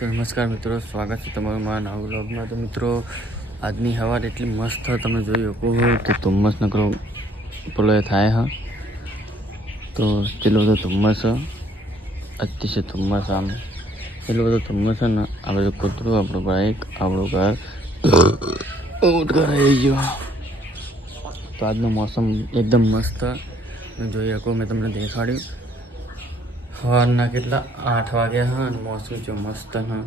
તો નમસ્કાર મિત્રો, સ્વાગત છે તમારું મારા નવા વ્લોગમાં। તો મિત્રો, આજની સવાર એટલી મસ્ત તમે જોઈ શકો તો ધુમ્મસ નકરો પેલો થાય હા। તો એટલો બધો ધુમ્મસ અતિશય ધુમ્મસ, આમ એટલો બધો ધુમ્મસ છે ને। આ બધું કૂતરું આપણું બાઈક આપણું ઘર ઉઠ ઘર આવી ગયો। તો આજનું મોસમ એકદમ મસ્ત જોઈ શકો, મેં તમને દેખાડ્યું। સવારના કેટલા 8 વાગ્યા હા, અને મોસમ જો મસ્ત હા।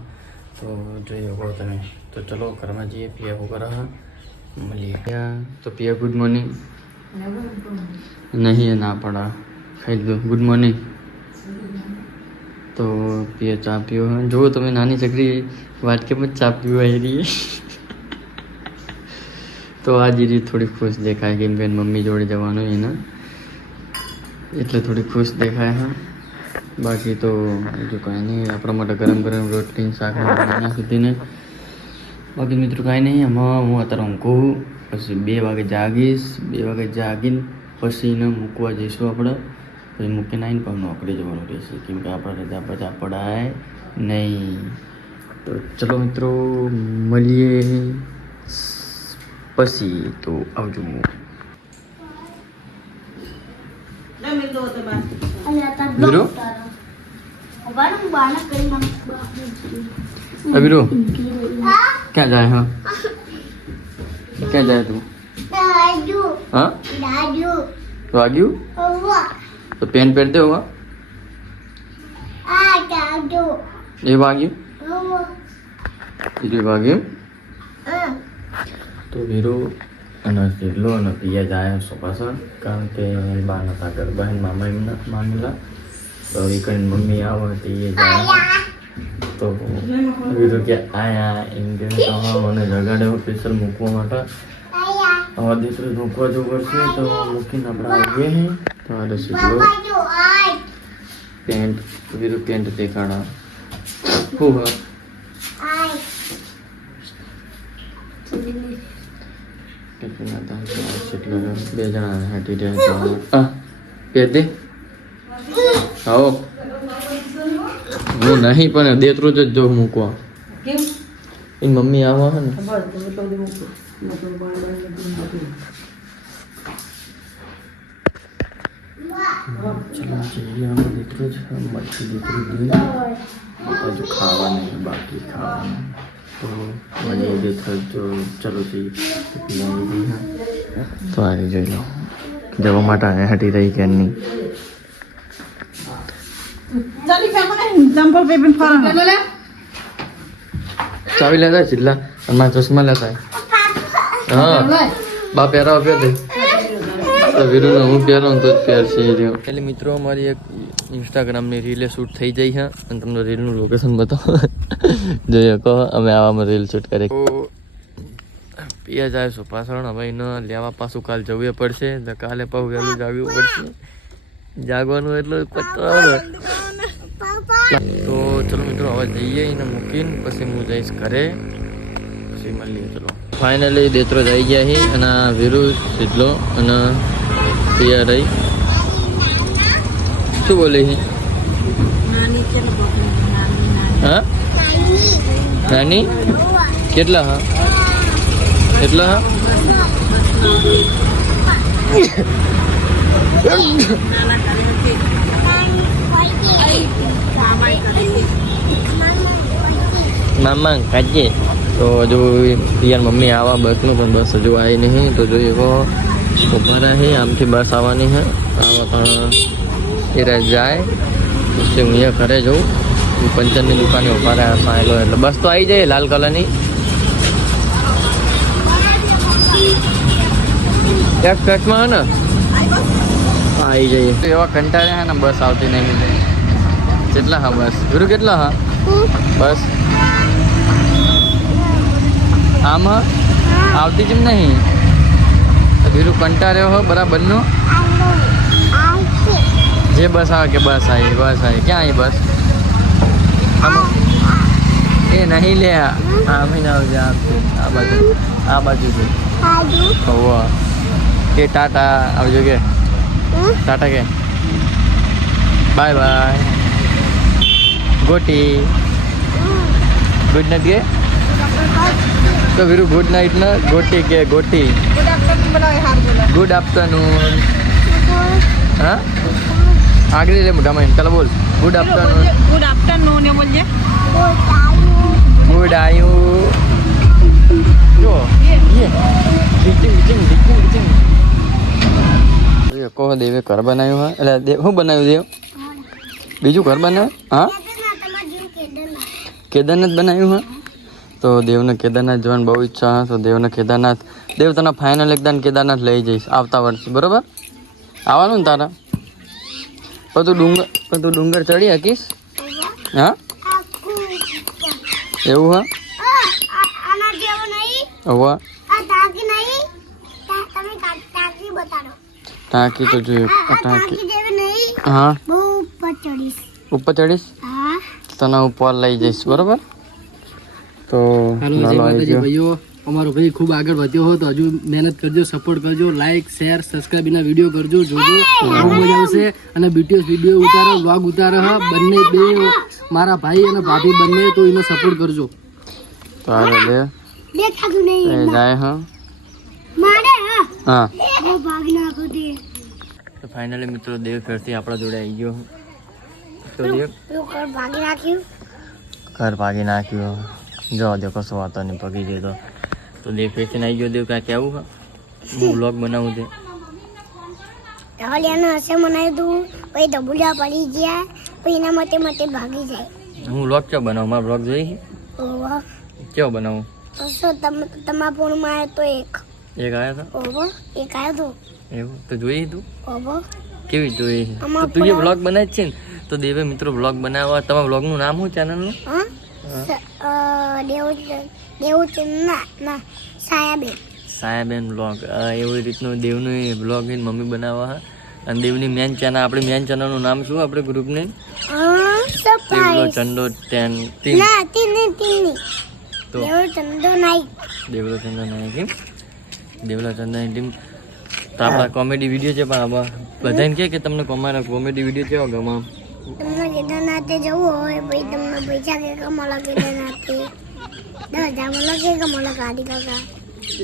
તો જોઈ શકો તમે। તો ચલો ઘરમાં જઈએ, પિયા શું કરે હા મળીએ। તો પિયા ગુડ મોર્નિંગ નહીં, ના પડા ખાઈ લીધું ગુડ મોર્નિંગ। તો પિયા ચા પીવો હા, જુઓ તમે નાની છોકરી વાટકે ચા પીવા આવી રહી। તો આજે રીત થોડી ખુશ દેખાય, કેમ કે મમ્મી જોડે જવાનું એના એટલે થોડી ખુશ દેખાય હા। બાકી તો બીજું કાંઈ નહીં, આપણા માટે ગરમ ગરમ રોટલી શાક નાખી દીને। બાકી મિત્રો કાંઈ નહીં, આમાં હું અત્યારે ઊંઘું, પછી 2 વાગે જાગીશ। 2 વાગે જાગીને પછી એને મૂકવા જઈશું આપણે। પછી મૂકીને આવીને પણ નોકરી જવાનું રહેશે, કેમ કે આપણે રજા બજા પડાય નહીં। તો ચલો મિત્રો મળીએ પછી, તો આવજો। वीरू वीरू क्या जाए हाँ, क्या जाए तू हाँ तो आगे तो पेन पहनते होगा ये भाग्य तो वीरू અને ઢીલો અને પિયા જાય સોપાસણ, કારણ કે બા નતા ઘર, બહેન મામા એમના મામેલા તો એ કરીને મમ્મી આવો તો એ જાય। તો બીજું કે આયા એમ કે મને જગાડ્યો સ્પેશિયલ મૂકવા માટે। હવે દીકરી મૂકવા જવું પડશે, તો મૂકીને આપણે આવીએ છીએ। તો આ સીધો પેન્ટ બીજું પેન્ટ દેખાડા શું હા બે જણા હાટી રહ્યા પહેર દે આવો। હું નહીં પણ દેતરું જ જો મૂકવા એ મમ્મી આવા હે ને ચલો જઈએ આમાં દેતરું જ મચ્છી દેતરું દે હજુ ખાવાનું બાકી ખાવાનું। તો મળીએ દેતર જો ચલો જઈએ તો આવી જોઈ લો જવા માટે હટી રહી કે નહીં। ચાવી લેતા ચિલ્લા અમારા ચશ્મા લેતા હા બા પહેરાવ પહેર દે તો વીરુને હું પહેરું તો જ પહેરશે એટલે મિત્રો અમારી એક ઇન્સ્ટાગ્રામની રીલે શૂટ થઈ જાય છે, અને તમને રીલનું લોકેશન બતાવો જોઈએ કહો અમે આવામાં રીલ શૂટ કરી। પિયા જાય છો પાછળ, હવે એને લેવા પાછું કાલ જવું પડશે, તો કાલે પાછું વહેલું જાગવું પડશે, જાગવાનું એટલે તો ચલો મિત્રો હવે જઈએ એને મૂકીને પછી હું જઈશ ઘરે, પછી મળીએ। ચલો ફાઇનલી દેતરો જઈ ગયા છે, અને વીરુ સીધલો અને પિયા રહી શું બોલે છે હા નાની કેટલા હા એટલા હા મામા કાજે। તો હજુ પિયાર મમ્મી આવા બસનું, પણ બસ હજુ આવી નહીં। તો જોઈએ કહો ઉભા રહે, આમથી બસ આવવાની છે, આવા પણ એ જાય પછી હું અહીંયા ઘરે જઉં, પંચરની દુકાને ઉભા રહ્યા સાયલો એટલે બસ તો આવી જાય લાલ કલરની એક કટમાં હે ને આવી જઈએ। એવા કંટાળ્યા હે ને બસ આવતી નહીં। કેટલા હા બસ ગુરુ કેટલા હા બસ આમ આવતી કેમ નહીં? વીરુ કંટાળ્યો હો બરાબરનો જે બસ આવે કે બસ આવી ક્યાં આવી બસ એ નહીં લે આમ આવજે આ બાજુ છે કે ટાટા આવજો કે ટાટા કે બાય બાય ગોટી ગુડ નાઇટ કે તો વીरू ગુડ નાઇट ना गोटी के गोटी गुड आफ्टरनून बोला हार बोला गुड आफ्टरनून हाँ आगे ले मोटा मैं चलो बोल गुड आफ्टरनून गुड आफ्टरनून ये बोलिए गुड आयु जो ये डिचिंग કહો દેવે ઘર બનાવ્યું હા એટલે દેવ શું બનાવ્યું દેવ બીજું ઘર બનાવ્યું હા કેદારનાથ બનાવ્યું હા તો દેવને કેદારનાથ જવાની બહુ ઈચ્છા હા તો દેવને કેદારનાથ દેવ તને ફાઇનલ એકદમ કેદારનાથ લઈ જઈશ આવતા વર્ષે બરોબર આવવાનું ને તારા પણ તું ડુંગર ચડી શકીશ હા એવું હા હવે ટાંકી તો જોયું ટાંકી હા ઉપર ચડીશ તને ઉપર લઈ જઈશ બરોબર તો ભાઈઓ અમારો ભાઈ ખૂબ આગળ વધ્યો હોય તો હજુ મહેનત કરજો સપોર્ટ કરજો લાઈક શેર સબસ્ક્રાઇબ ના વિડીયો કરજો જોજો બહુ મજા આવશે અને વિડીયો ઉતારો વ્લોગ ઉતારો હા બંને બે મારા ભાઈ અને ભાભી બંને તો એનો સપોર્ટ કરજો તો આગળ લે જાય હા હા તો ફાઇનલી મિત્રો દેવ ફેરથી આપણા જોડે આવી ગયો તો દેવ ઘર ભાગી નાખ્યું જવા દો કશો વાતો નહીં પગી ગયો તો દેવ ફેરથી આવી ગયો દેવ કાંઈ કહેવું હા હું વ્લોગ બનાવું છે હું વ્લોગ ક્યાં બનાવું મારા વ્લોગ જોઈ કેવો બનાવું એક આવ્યા હતા એવું તો જોઈ તું કેવી જોઈ તું જે વ્લોગ બનાવે છે ને તો દેવે મિત્રો વ્લોગ બનાવવા તમારા વ્લોગનું નામ શું ચેનલનું સાયાબેન વ્લોગ એવી રીતનું દેવનું વ્લોગ મમ્મી બનાવવા હા અને દેવની મેન ચેનલ આપણી મેન ચેનલનું નામ શું આપણે ગ્રુપની દેવલો ચંદો તો દેવલો ચંદો નાયક દેવલો ચંદો ટીમ તો આપણા કોમેડી વિડીયો છે પણ આમાં બધાને કે તમને અમારા કોમેડી વિડીયો કેવો ગમે તમને કેદારનાથે જવું હોય ભાઈ તમને પૈસા કે કમલા કેદારનાથે 10,000 મળે કે કમલા ગાડી કાકા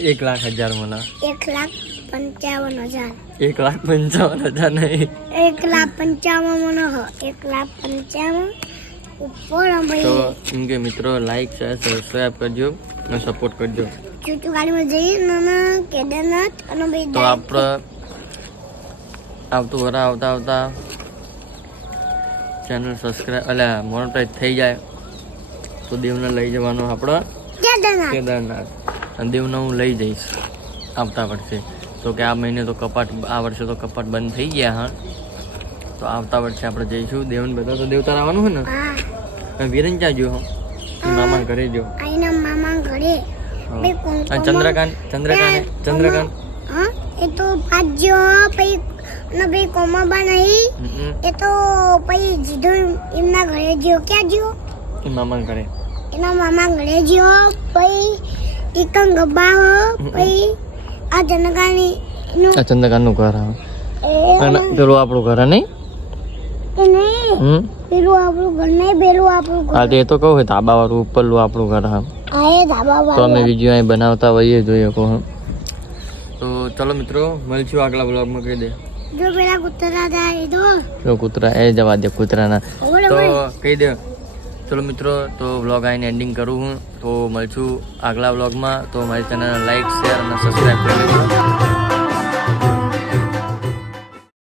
1,00,000 મળે 1,55,000 1,55,000 નહીં 1,55,000 મને 1,55,000 ઉપર તો એમ કે મિત્રો લાઈક શેર સબસ્ક્રાઇબ કરજો અને સપોર્ટ કરજો ચૂચુ ગાડીમાં જઈએ નાના કેદારનાથ અને ભાઈ તો આપણે આવતું વરા આવતા ચેનલ સબસ્ક્રાઇબ એટલે મોનેટાઈઝ થઈ જાય તો દેવને લઈ જવાનો આપણો કેદારનાથ અને દેવને હું લઈ જઈશ આવતા વર્ષે તો કે આ મહિને તો આ વર્ષે તો કપાટ બંધ થઈ ગયા હા તો આવતા વર્ષે આપણે જઈશું દેવને બધા તો દેવતા આવવાનું હોય ને વિરન જાજો મામા ઘરે જો મામા ઘરે ચંદ્રકાંત એ તો પાજો પછી ને ભાઈ કોમાબા નહીં એ તો પછી જીધો એમના ઘરે જ્યો ક્યાં જ્યો મામા ઘરે એના મામા ઘરે જ્યો પછી એકમ ગબ્બા હો પછી આ ચંદ્રકાંતનું ઘર અને પેલું આપણું ઘર નહીં પેલું આપણું ઘર નહીં પેલું આપણું ઘર હા એ તો કહું ધાબા વાળું ઉપરલું આપણું ઘર હા તો અમે વિડીયો અહીં બનાવતા હોઈએ જોઈએ કહો તો ચલો મિત્રો મળશું આગલા બ્લોગમાં કહી દે જો પેલા કૂતરા થાય તો કૂતરા એ જવા દે કૂતરાના તો કહી દે ચલો મિત્રો તો વ્લોગ આઈને એન્ડિંગ કરું હું તો મળશું આગલા વ્લોગમાં તો મારી ચેનલ લાઈક શેર અને સબસ્ક્રાઈબ કરી દેજો